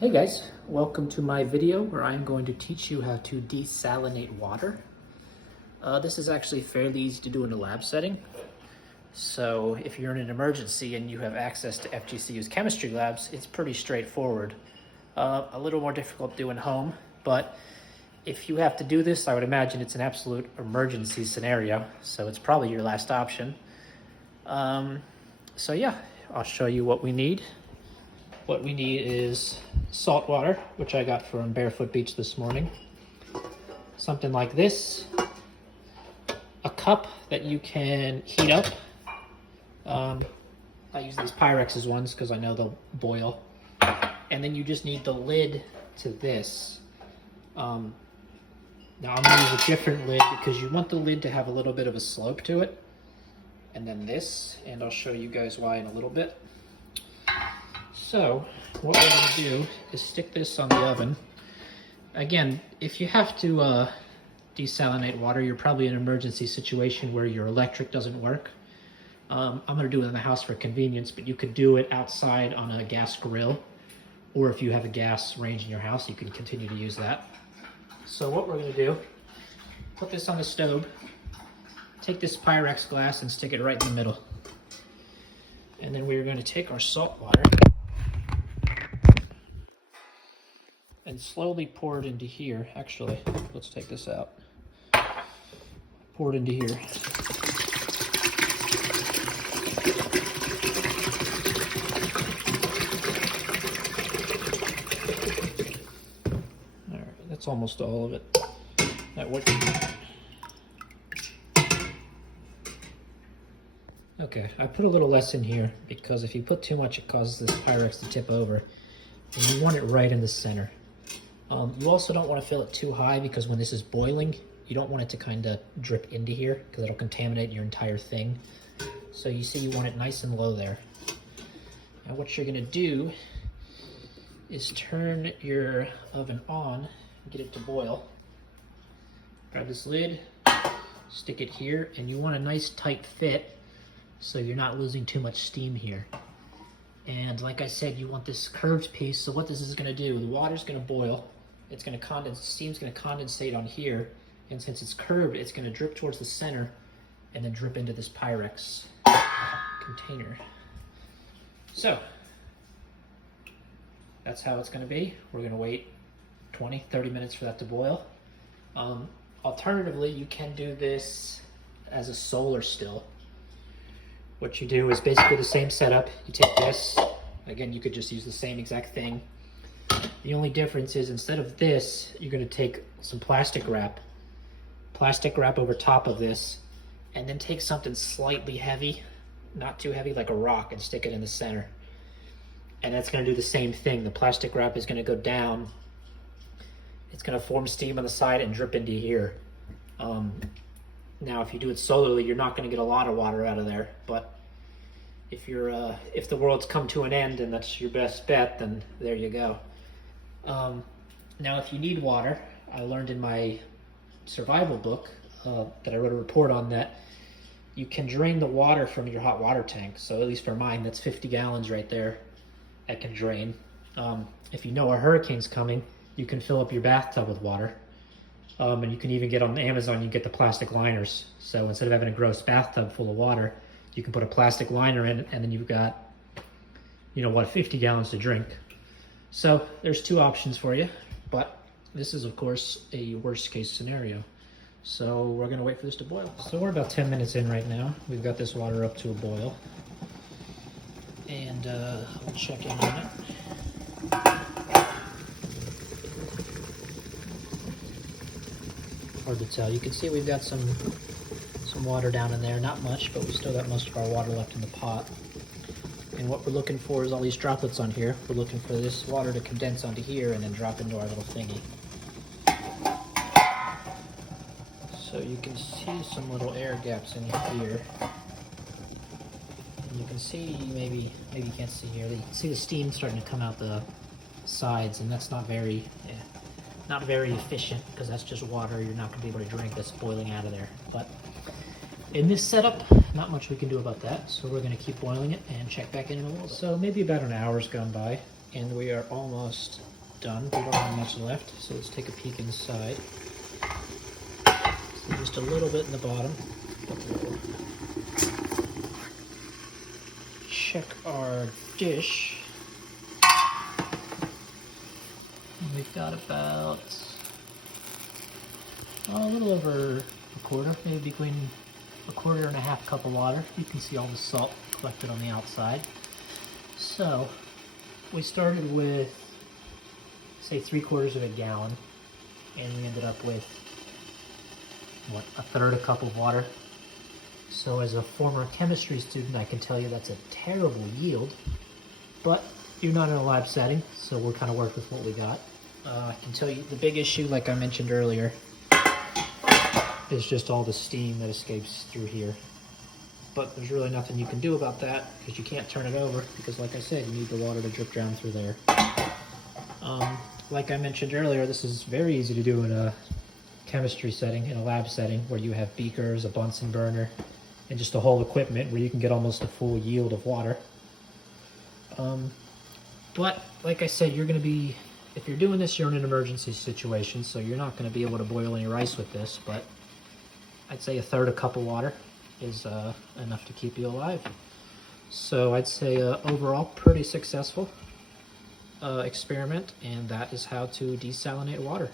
Hey guys, welcome to my video where I'm going to teach you how to desalinate water. This is actually fairly easy to do in a lab setting. So if you're in an emergency and you have access to FGCU's chemistry labs, it's pretty straightforward. A little more difficult to do at home, but if you have to do this, I would imagine it's an absolute emergency scenario, so it's probably your last option. So yeah, I'll show you what we need. What we need is salt water, which I got from Barefoot Beach this morning. Something like this. A cup that you can heat up. I use these Pyrex's ones because I know they'll boil. And then you just need the lid to this. Now I'm gonna use a different lid because you want the lid to have a little bit of a slope to it. And then this, and I'll show you guys why in a little bit. So what we're going to do is stick this on the oven. Again, if you have to desalinate water, you're probably in an emergency situation where your electric doesn't work. I'm going to do it in the house for convenience, but you could do it outside on a gas grill, or if you have a gas range in your house, you can continue to use that. So what we're going to do, put this on the stove, take this Pyrex glass and stick it right in the middle. And then we're going to take our salt water and slowly pour it into here. Actually, let's take this out. Pour it into here. All right, that's almost all of it. Okay, I put a little less in here because if you put too much, it causes this Pyrex to tip over. And you want it right in the center. You also don't want to fill it too high because when this is boiling, you don't want it to kind of drip into here because it'll contaminate your entire thing. So you see you want it nice and low there. Now what you're gonna do is turn your oven on and get it to boil. Grab this lid, stick it here, and you want a nice tight fit so you're not losing too much steam here. And like I said, you want this curved piece. So what this is gonna do, the water's gonna boil, it's gonna condense, steam's gonna condensate on here, and since it's curved, it's gonna drip towards the center and then drip into this Pyrex container. So, that's how it's gonna be. We're gonna wait 20, 30 minutes for that to boil. Alternatively, you can do this as a solar still. What you do is basically the same setup. You take this, again, you could just use the same exact thing. The only difference is instead of this, you're gonna take some plastic wrap over top of this, and then take something slightly heavy, not too heavy, like a rock, and stick it in the center. And that's gonna do the same thing. The plastic wrap is gonna go down. It's gonna form steam on the side and drip into here. Now, if you do it solarly, you're not going to get a lot of water out of there. But if the world's come to an end and that's your best bet, then there you go. Now, if you need water, I learned in my survival book that I wrote a report on that you can drain the water from your hot water tank. So at least for mine, that's 50 gallons right there that can drain. If you know a hurricane's coming, you can fill up your bathtub with water. And you can even get on Amazon, you get the plastic liners. So instead of having a gross bathtub full of water, you can put a plastic liner in, and then you've got, 50 gallons to drink. So there's two options for you, but this is of course a worst case scenario. So we're gonna wait for this to boil. So we're about 10 minutes in right now. We've got this water up to a boil. And we'll check in on it. Hard to tell. You can see we've got some water down in there, not much, but we still got most of our water left in the pot. And what we're looking for is all these droplets on here. We're looking for this water to condense onto here and then drop into our little thingy. So you can see some little air gaps in here. And you can see, maybe you can't see here, you can see the steam starting to come out the sides, and that's not very efficient because that's just water you're not going to be able to drink that's boiling out of there. But in this setup, not much we can do about that, so we're going to keep boiling it and check back in a little bit. So maybe about an hour's gone by. And we are almost done. We don't have much left, so let's take a peek inside. So just a little bit in the bottom, but we'll check our dish. And we've got about a little over a quarter, maybe between a quarter and a half cup of water. You can see all the salt collected on the outside. So we started with, say, 3/4 of a gallon, and we ended up with, what, a third a cup of water. So as a former chemistry student, I can tell you that's a terrible yield, but you're not in a lab setting, so we'll kind of work with what we got. I can tell you the big issue, like I mentioned earlier, is just all the steam that escapes through here. But there's really nothing you can do about that because you can't turn it over because, like I said, you need the water to drip down through there. Like I mentioned earlier, this is very easy to do in a chemistry setting, in a lab setting where you have beakers, a Bunsen burner, and just a whole equipment where you can get almost a full yield of water. But like I said, you're going to be, if you're doing this, you're in an emergency situation, so you're not going to be able to boil any rice with this, but I'd say a third a cup of water is enough to keep you alive. So I'd say overall pretty successful experiment, and that is how to desalinate water.